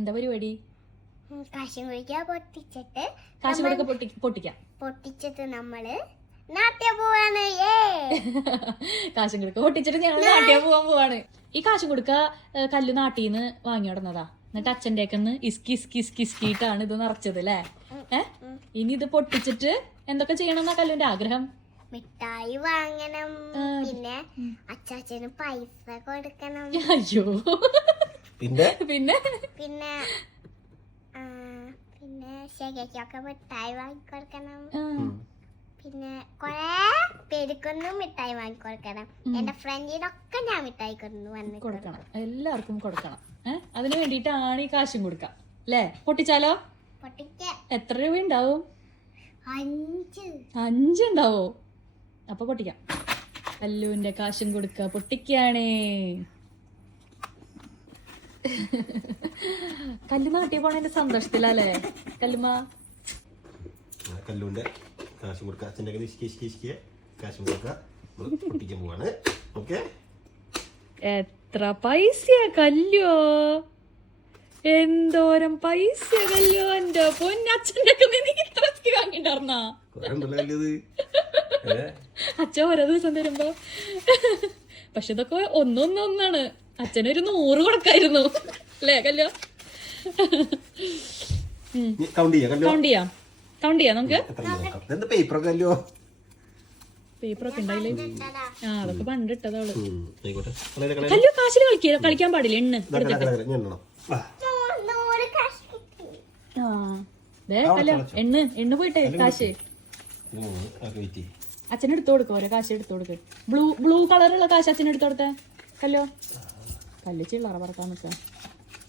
എന്താ പരിപാടി? കാശും കുടിക്ക പൊട്ടിച്ചിട്ട് കാശ് കൊടുക്ക പൊട്ടിക്കാം. പൊട്ടിച്ചിട്ട് നമ്മള് നാട്യ പോവാണ്. കാശും കൊടുക്ക പൊട്ടിച്ചിട്ട് ഞങ്ങൾ നാട്ടിയാ പോവാൻ പോവാണ്. ഈ കാശും കൊടുക്ക കല്ല് നാട്ടീന്ന് വാങ്ങിയോടുന്നതാ. എന്നിട്ട് അച്ഛൻ്റെ ഒക്കെ ഇസ്കി ഇസ്കി ഇസ്കി ഇസ്കിട്ടാണ് ഇത് നിറച്ചത് അല്ലേ? ഇനി ഇത് പൊട്ടിച്ചിട്ട് എന്തൊക്കെ ചെയ്യണമെന്നാ കല്ലുവിന്റെ ആഗ്രഹം? മിഠായി വാങ്ങണം, പിന്നെ അച്ചാച്ചന് പൈസ കൊടുക്കണം. അയ്യോ, പിന്നെ പിന്നെ പിന്നെ പിന്നെ ശരിക്കൊക്കെ മിഠായി വാങ്ങിക്കൊടുക്കണം. പിന്നെ കൊറേ പേർക്കൊന്നും മിഠായി വാങ്ങിക്കൊടുക്കണം. എന്റെ ഫ്രണ്ടിനൊക്കെ ഞാൻ മിഠായി കൊടുക്കണം, എല്ലാവർക്കും കൊടുക്കണം. അതിന് വേണ്ടിട്ടാണ് ഈ കാശും കൊടുക്കാം അല്ലേ? പൊട്ടിച്ചാലോ? എത്ര രൂപ ഉണ്ടാവും? 5 ഉണ്ടാവോ? അപ്പൊ പൊട്ടിക്കാം. കല്ലുവിന്റെ കാശും കൊടുക്ക പൊട്ടിക്കാണേ. കല്ലു നാട്ടിൽ പോണതിന്റെ സന്തോഷത്തിലല്ലേ കല്ലുമ്മ? കല്ലുവിന്റെ കാശും കൊടുക്ക അച്ഛൻ്റെ കാശും കൊടുക്ക പൊട്ടിക്കാൻ പോവാണ്. ഓക്കെ, എത്ര പൈസയാ കല്ലോ? എന്തോരം പൈസ കല്ലോ? എന്റെ പൊന്നച്ഛൻ്റെ ഇത്ര വാങ്ങിണ്ടാർന്ന അച്ഛൻ ഓരോ ദിവസം തരുമ്പോ. പക്ഷെ ഇതൊക്കെ ഒന്നൊന്നാണ്. അച്ഛനൊരു 100 കൊടുക്കായിരുന്നു അല്ലേ കല്ലോ? കൗണ്ട് ചെയ്യാം നമുക്ക്. പേപ്പറൊക്കെ ഉണ്ടായില്ലേ? അതൊക്കെ പണ്ട് ഇട്ടതവള്. കല്ലോ കാശില് കളിക്കാൻ പാടില്ല. എണ്ണ പോയിട്ടെ കാശ് അച്ഛനെടുത്തു കൊടുക്കും. ഓരോ കാശ് എടുത്തു കൊടുക്ക്. ബ്ലൂ കളറുള്ള കാശ് അച്ഛനെടുത്തു കൊടുത്തേ കല്ലോ. കല്ല് ചില്ലറ പറക്കാൻ നിക്ക.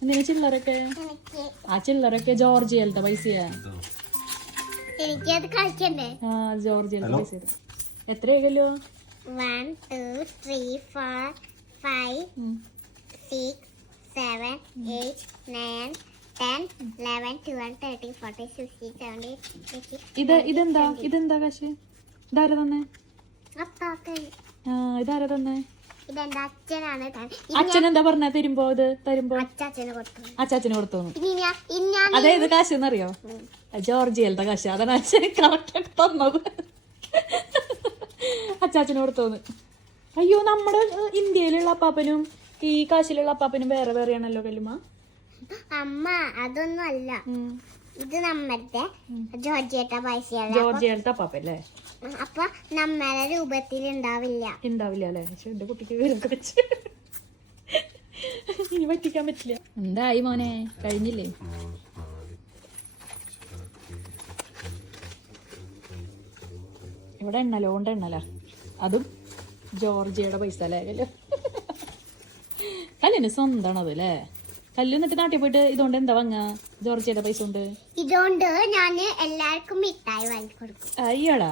എന്തിനാ ചില്ലറൊക്കെ? ആ ചില്ലറൊക്കെ ജോർജിയലത്തെ പൈസയാ. ജോർജിയലത്തെ പൈസ. എത്രയാകല്ലോ? 1 2 3 4 5 6 7 8 9 10 11 12 13 14 15 17 18 ഇതെന്താ കാശ്? ഇതാരാ തന്നെ? ഇതാരാ തന്നെ? അച്ഛൻ എന്താ പറഞ്ഞ? തരുമ്പോ അച്ചാച്ചന് കൊടുത്തു. അതേത് കാശ് എന്നറിയോ? ജോർജിയലത്തെ കാശ്. അതാണ് അച്ഛന് കറക്റ്റ് തന്നത്. അച്ചാച്ചന് കൊടുത്തോന്ന്. അയ്യോ, നമ്മുടെ ഇന്ത്യയിലുള്ള അപ്പാപ്പനും ഈ കാശിലുള്ള അപ്പാപ്പനും വേറെ വേറെയാണല്ലോ കല്ലുമ്മ. അമ്മ അതൊന്നും അല്ല, ഇത് നമ്മളുടെ ജോർജിയലത്തെ അപ്പാപ്പല്ലേ? അപ്പൊ നമ്മളെ രൂപത്തിൽ ഉണ്ടാവില്ല അല്ലേ? പക്ഷെ എന്റെ കുട്ടിക്ക് വെച്ച് ഇനി പറ്റിക്കാൻ പറ്റില്ല. എന്തായി മോനെ, കഴിഞ്ഞില്ലേ? ഇവിടെ എണ്ണല അതും ജോർജിയയുടെ പൈസ അല്ലേ കല്ല്? കല്ലിന് സ്വന്തമാണത് അല്ലേ? കല്ല് എന്നിട്ട് നാട്ടിൽ പോയിട്ട് ഇതുകൊണ്ട് എന്താ വാങ്ങാ? ജോർജിയയുടെ പൈസ കൊണ്ട് ഇതുകൊണ്ട് ഞാൻ എല്ലാവർക്കും മിഠായി വാങ്ങിക്കൊടുക്കും. അയ്യടാ,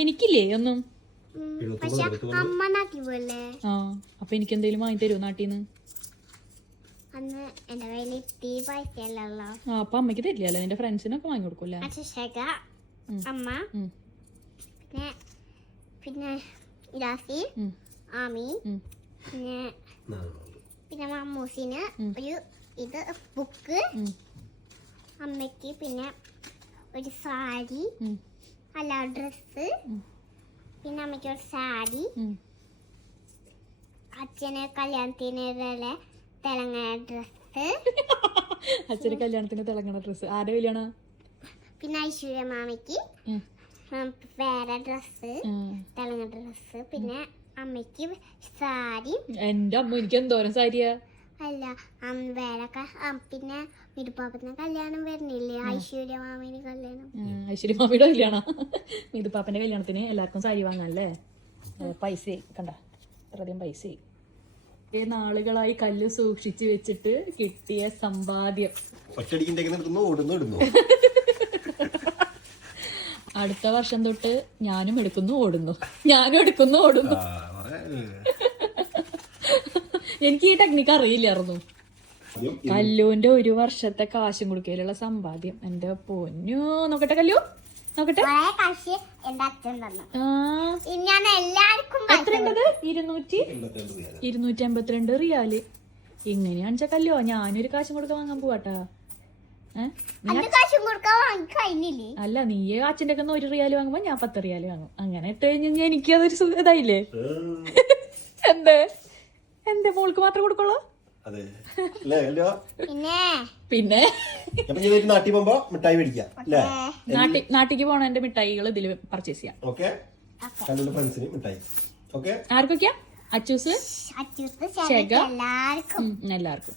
എനിക്കില്ലേ ഒന്നും? പക്ഷെ അമ്മ നാട്ടിൽ പോലേ. അപ്പൊ എനിക്ക് എന്തെങ്കിലും വാങ്ങി തരുമോ നാട്ടിന്ന്? അന്ന് എന്റെ കയ്യിൽ ഇത്തി പൈസയല്ലോ. അപ്പൊ അമ്മയ്ക്ക് തരില്ലല്ലോ? നിന്റെ ഫ്രണ്ട്സിനൊക്കെ വാങ്ങി കൊടുക്കൂല്ലേ? അമ്മ പിന്നെ യാസി, ആമി, പിന്നെ മമ്മൂസിന് ഒരു ഇത് ബുക്ക്, അമ്മയ്ക്ക് പിന്നെ ഒരു സാരി അല്ല ഡ്രസ്സ്, പിന്നെ അമ്മയ്ക്ക് ഒരു സാരി, അച്ഛന് കല്യാണത്തിന് തെലങ്കാന ഡ്രസ്സ്. അച്ഛന് കല്യാണത്തിന് തെലങ്കാന ഡ്രസ്സ്. ആരുടെ കല്യാണം? പിന്നെ ഐശ്വര്യ മാമിക്ക് വേറെ ഡ്രസ്സ്, തെലങ്കാന ഡ്രസ്സ്, പിന്നെ അമ്മയ്ക്ക് സാരി. എന്റെ അമ്മ എനിക്ക് എന്തോരം സാരിയാ? അല്ല, വേറെ പിന്നെ മിതുപ്പാപ്പന്റെ കല്യാണം വരുന്നില്ലേ? ഐശ്വര്യ മാമിന്റെ കല്യാണം. ഐശ്വര്യ മാമിയുടെ കല്യാണം. മിതുപ്പാപ്പന്റെ കല്യാണത്തിന് എല്ലാവർക്കും സാരി വാങ്ങാല്ലേ? പൈസ കണ്ട, അത്രയധികം പൈസ. നാളുകളായി കല്ല് സൂക്ഷിച്ചു വെച്ചിട്ട് കിട്ടിയ സമ്പാദ്യം. അടുത്ത വർഷം തൊട്ട് ഞാനും എടുക്കുന്നു ഓടുന്നു. എനിക്ക് ഈ ടെക്നിക്ക് അറിയില്ലായിരുന്നു. കല്ലുവിന്റെ 1 വർഷത്തെ കാശും കൊടുക്കലുള്ള സമ്പാദ്യം. എന്റെ പൊന്നു, നോക്കട്ടെ കല്ലു, നോക്കട്ടെ. എത്രയുണ്ടത്? 282 റിയാല്. ഇങ്ങനെയാണെച്ച കല്ലോ ഞാനൊരു കാശും കൊടുക്കാൻ വാങ്ങാൻ പോവാട്ടാ. അന്റെ കാശും കൊടുക്കാൻ വാങ്ങി കഴിഞ്ഞില്ലേ? അല്ല, നീ അച്ഛൻ്റെ ഒക്കെ 1 റിയാൽ വാങ്ങുമ്പോ ഞാൻ 10 റിയാൽ വാങ്ങും. അങ്ങനെ ഇട്ട് കഴിഞ്ഞാൽ എനിക്ക് അതൊരു ഇതായില്ലേ? എന്റെ മോൾക്ക് മാത്രം കൊടുക്കുള്ളൂ. അതെ അല്ലേ? അല്ലോ പിന്നെ നാട്ടിൽ പോകുമ്പോ മിഠായി മേടിക്കാം അല്ലേ? നാട്ടിക്ക് പോണ എന്റെ മിഠായികൾ ഇതിൽ പർച്ചേസ് ചെയ്യാം. ഓക്കെ, കല്ലുന്റെ ഫ്രണ്ട്സിന് മിഠായി. ഓക്കെ, ആർക്കൊക്കെയാ? അച്ചൂസ്, അച്ഛത്ത് ശേഖ, എല്ലാവർക്കും എല്ലാവർക്കും.